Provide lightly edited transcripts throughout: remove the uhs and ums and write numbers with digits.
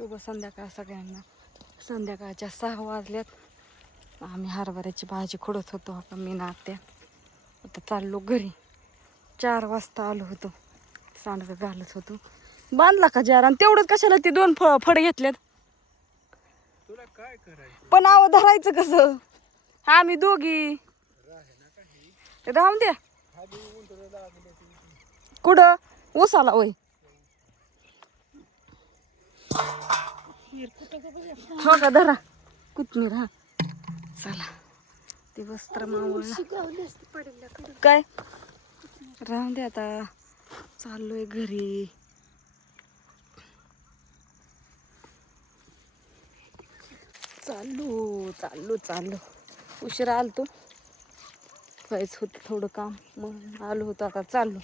शुभ संध्याकाळ सगळ्यांना. संध्याकाळच्या 6 वाजल्यात. आम्ही हरभऱ्याची भाजी खोडत होतो आपण मी नात्या. आता चाललो घरी. 4 वाजता आलो होतो. सांडगं घालत होतो. बांधला का जार? आणि तेवढंच कशाला ते 2 फड घेतल्यात? तुला काय करायचं? पण आव धरायचं कसं? आम्ही दोघी राहून द्या. कुठं ऊसाला वय हो का धरा कोथमीर. हा चला ते वस्त्र मावळला काय राहून दे. आता चाललोय घरी. चाललो चाललो चाललो उशिरा आलतो. व्हायचं होतं थोडं काम मग आलो होतो. आता चाललो.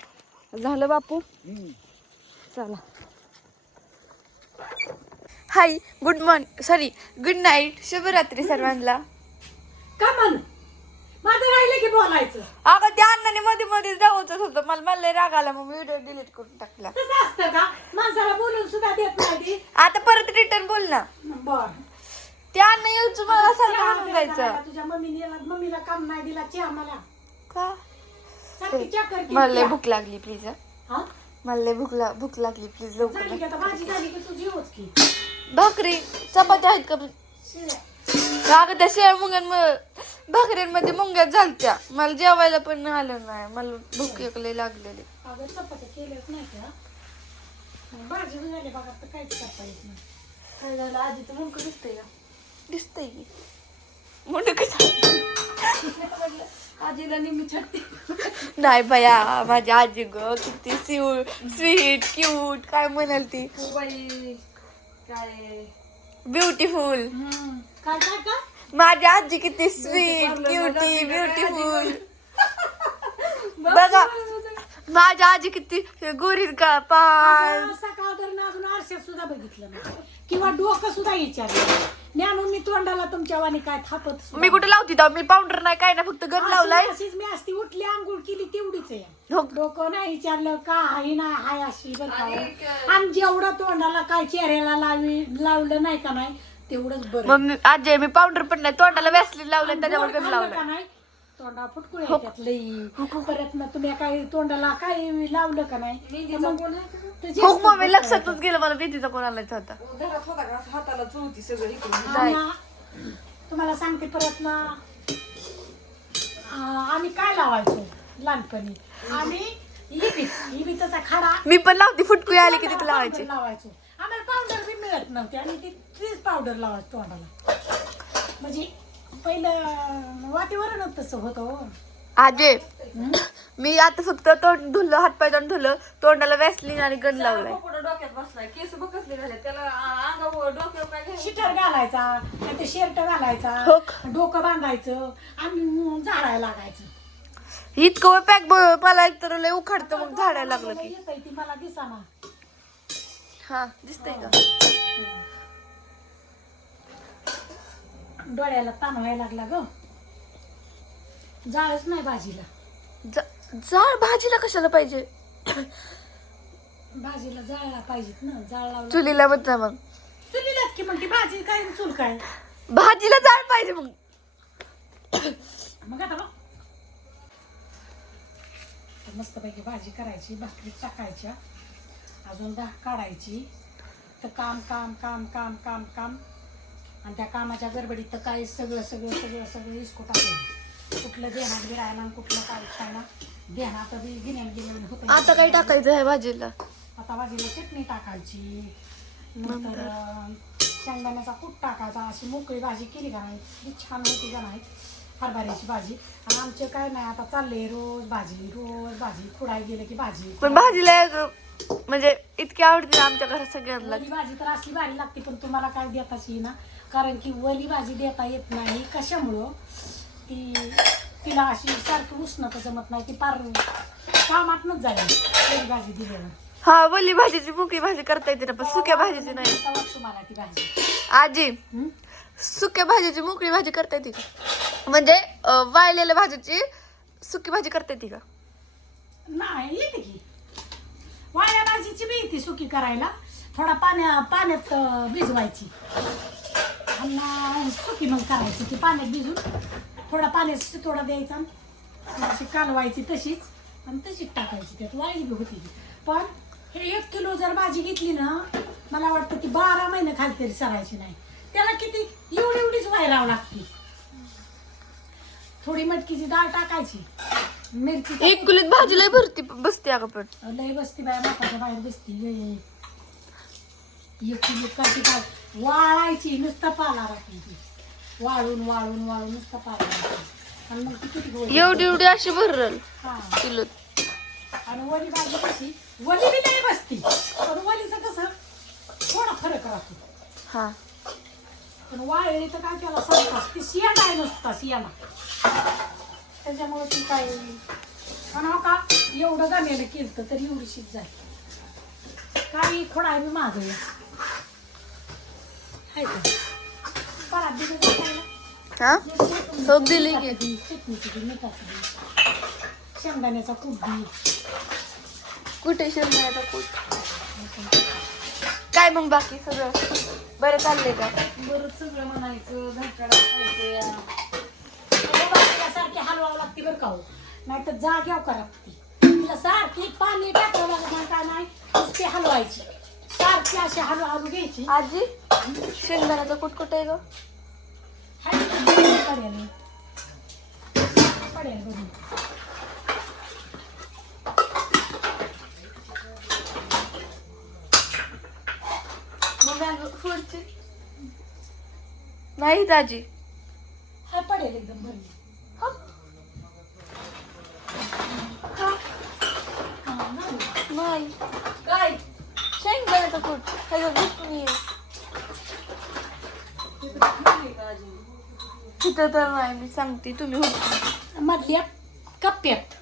झालं बापू? चला. Hi, good morning, sorry good night, शुभरात्री सर्वांना. का म्हण माझं राहिलं की बोलायचं. अगं त्या अण्णाने मध्ये मध्ये जाऊचच होतं. मला लय राग आला मग व्हिडिओ डिलीट करून टाकला. तसं असतं का? माणसाला बोलून सुद्धा देत नाही ती. आता परत रिटर्न बोल ना. बर त्या अण्णा येऊच मला सारखं म्हणून जायचं. तुझ्या मम्मीला काम नाही दिला चहा मला. का? सारखी चहा करते. मला लय भूक लागली प्लीज. हा? मला लय भूक लागली प्लीज लवकर. झाली की आता भाजी झाली की तू जेवच की. भाकरी चपात्या आहेत का? शिळ्या. अगं त्या शेळ भाकऱ्यांमध्ये मुंग्यात झालत्या. मला जेवायला पण आलं नाही. मला भूक एकले लागलेली. अगं चपात्या केल्याच नाही का? भाजी झाली बघा तर काहीच करता येत नाही. काय झालं? आजीचं मुंडकं दिसतंय का? दिसतंय की मुंडकं म्हटलं आजीला निम्मी छाटते. नाही बाया माझी आजी ग किती स्वीट क्यूट काय म्हणाल ती बाई काय ब्युटिफुल. काय काय का? माझी आजी किती स्वीट क्युटी ब्युटिफुल. बघा माझ्या आजी किती गोरी का पान. सकाळ धरून अजून आरशात सुद्धा बघितलं नाही किंवा डोकं सुद्धा विचारलं. ज्ञानून मी तोंडाला तुमच्या वाणी काय थापत सुद्धा मी कुठे लावती तर मी पावडर नाही काय ना फक्त गन लावलाय. अशीच मी असती उठली आंघोळ केली तेवढीच आहे. हो. डोकं नाही विचारलं का आहे ना हाय अशी बरं का. आणि जेवढं तोंडाला काय चेहऱ्याला लावलं नाही का नाही तेवढंच बरं. मग आजी मी पावडर पण नाही तोंडाला व्यासलीन लावलं त्याच्यावर गन खाल्लं का लावलं. नाही तोंडा फुटकुळे येतात लई. परत मग तुम्ही काय तोंडाला काय लावलं का नाही तर जे हो मग मी लक्षातच गेलं मला भीतीचा कोण आलायचा होता. हाताला चुळती सगळं आणि तुम्हाला सांगते परत ना आम्ही काय लावायचो लहानपणी. आम्ही इबिताचा खडा मी पण लावती फुटकुळी आली की तिथे लावायची. लावायचो. आम्हाला पावडर बी मिळत नव्हती आणि तीच पावडर लावायची तोंडाला. म्हणजे पहिलं वाटीवर तसं होतं. आजे मी आता फक्त तोंड धुलं हातपाय तोंड धुलं तोंडाला व्यासलीन आणि गन लावलाय. डोक्यात बसलाय. केस बघ कसले झाले त्याला. अंगावर डोक्यावर काय घ्यायचं? शिटर घालायचा नाही ते शर्ट घालायचा हो. डोकं बांधायचं आणि झाडायला लागायचं. इतकं पॅक मला एक तर लय उखाडतं मग झाडायला लागलं की. येतंय ती मला दिसाना. हा दिसतंय का? डोळ्याला ताण व्हायला लागला ग. जाळच नाही भाजीला. जाळ भाजीला कशाला पाहिजे? भाजीला जाळला पाहिजेत ना. जाळ लावला चुलीला बघ मग. चुलीलाच की मग ती भाजी काय आणि चूल काय. भाजीला जाळ पाहिजे मग. मग आता बघ मस्तपैकी भाजी करायची भाकरी टाकायच्या अजून भात काढायची. तर काम काम काम काम काम काम आणि त्या कामाच्या गडबडीत तर काय सगळं सगळं सगळं सगळं इसको टाकायचं. कुठलं देण्यात गिरायला कुठलं काय खायला देण्यात गिन्यान होतं. आता काय टाकायचं आहे भाजीला? आता भाजीला चटणी टाकायची नंतर शेंगदाण्याचा कूट टाकायचा. अशी मोकळी भाजी केली का नाही ती छान होती का नाही हरभऱ्याची भाजी. आणि आमचे काय नाही आता चालले रोज भाजी खुडाय गेलं की भाजी. पण भाजीला म्हणजे इतकी आवडते आमच्या घरात सगळ्यांना. वली भाजी तर असली भारी लागते पण तुम्हाला काय देताच येईना कारण की वली भाजी देता येत नाही. कशामुळं ती तिला अशी सारखी उष्णता जमत नाही. ती पार कामातनच जाईल वली भाजी दिल्यावर. हा वली भाजीची मोकळी भाजी करता येते ना पण सुक्या भाजीची नाही. तुम्हाला ती भाजी आजी सुक्या भाजीची मोकळी भाजी करता येते का? म्हणजे वाळलेल्या भाजीची सुकी भाजी करता येते का? नाही येते की वाळ्या भाजीची बी येते सुकी करायला थोडा पाण्यात भिजवायची आणि सुकी मग करायची ती पाण्यात भिजून थोडा पाण्यात शितोडा द्यायचा आणि अशी कालवायची तशीच आणि तशीच टाकायची त्यात वाळली बी होती ती. पण हे 1 किलो जर भाजी घेतली ना मला वाटतं ती 12 महिने खाली तरी सरायची नाही. त्याला किती एवढीच वायरावं लागते. थोडी मटकीची डाळ टाकायची मिरची 1 किलोत भाजी लय भरती बसते अगं पण. लय बसती बाया मापाच्या बाहेर बसती 1 किलो काय वाळायची नुसता पाला राखली ती वाळून नुसता पाला राखली आणि मग ती किती गोड एवढी अशी भरल हा किलोत. आणि वली भाजी कशी वली बी नाही बसती पण वलीचं कसं थोडा फरक राहतो. हा पण वाळली तर काय त्याला सांगतात ती शियाला आहे नुसता शियाला त्याच्यामुळे ती काय पण हो का एवढं गाण्याला केलं तर एवढी शिज जाईल काही खोडा बी मागं आहे का परात दिलं जायला हा सोप दिली की चटणीची बी मिठाची बी शेंगदाण्याचा कूट बी कुठे शेंगदाण्याचा कूट. काय मग बाकी सगळं बरं चाललंय का. बरं सगळं म्हणायचं धडकडा खायचं सारखी हलवावं लागते बरं का हो नाही तर जाग्याव करा लागते तिला सारखी पाणी टाकावं लागत नाही काय नाही नुसती हलवायची सारखी अशी हलू घ्यायची. आजी शेंगदाण्याचा कूट कुठे आहे ग. पडेल बघून मग पुढची नाही आजी. हा पडेल एकदम भरली नाही काय शेंगदाण्याचा कूट हे बघ दिसून ये. तिथं तर नाही मी सांगते तुम्ही होत मधल्या कप्प्यात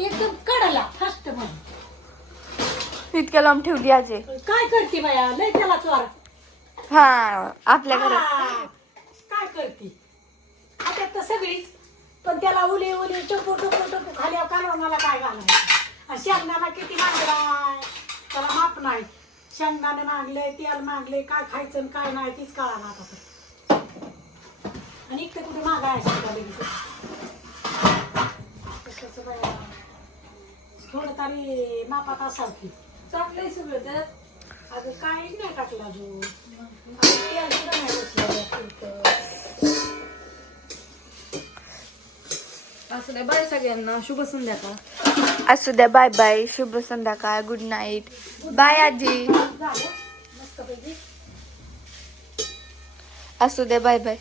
एकदम कडला फास्ट मध्ये इतक्या लांब ठेवली आजी. काय करते बाया लय त्याला चोर हा आपल्या घरात काय करते आता तर सगळीच पण त्याला उली टोपू खाली कालवणाला काय घालायचं शेंगदाणा किती मागलाय त्याला माप नाही शेंगदाणे मागले तेल मागले काय खायचं आणि काय नाही तीच कळा ना आता तर. आणि इकडे कुठे मागायचं तसं बाया थोडं तरी मापात असावं की टाकलंय सगळं त्यात अगं काही नाही टाकलं अजून तेल सुद्धा नाही बसलं. असं नाही बाय सगळ्यांना शुभ संध्याकाळ. असू द्या बाय बाय शुभ संध्याकाळ गुड नाईट बाय आजी. झालं मस्तपैकी असू द्या बाय बाय.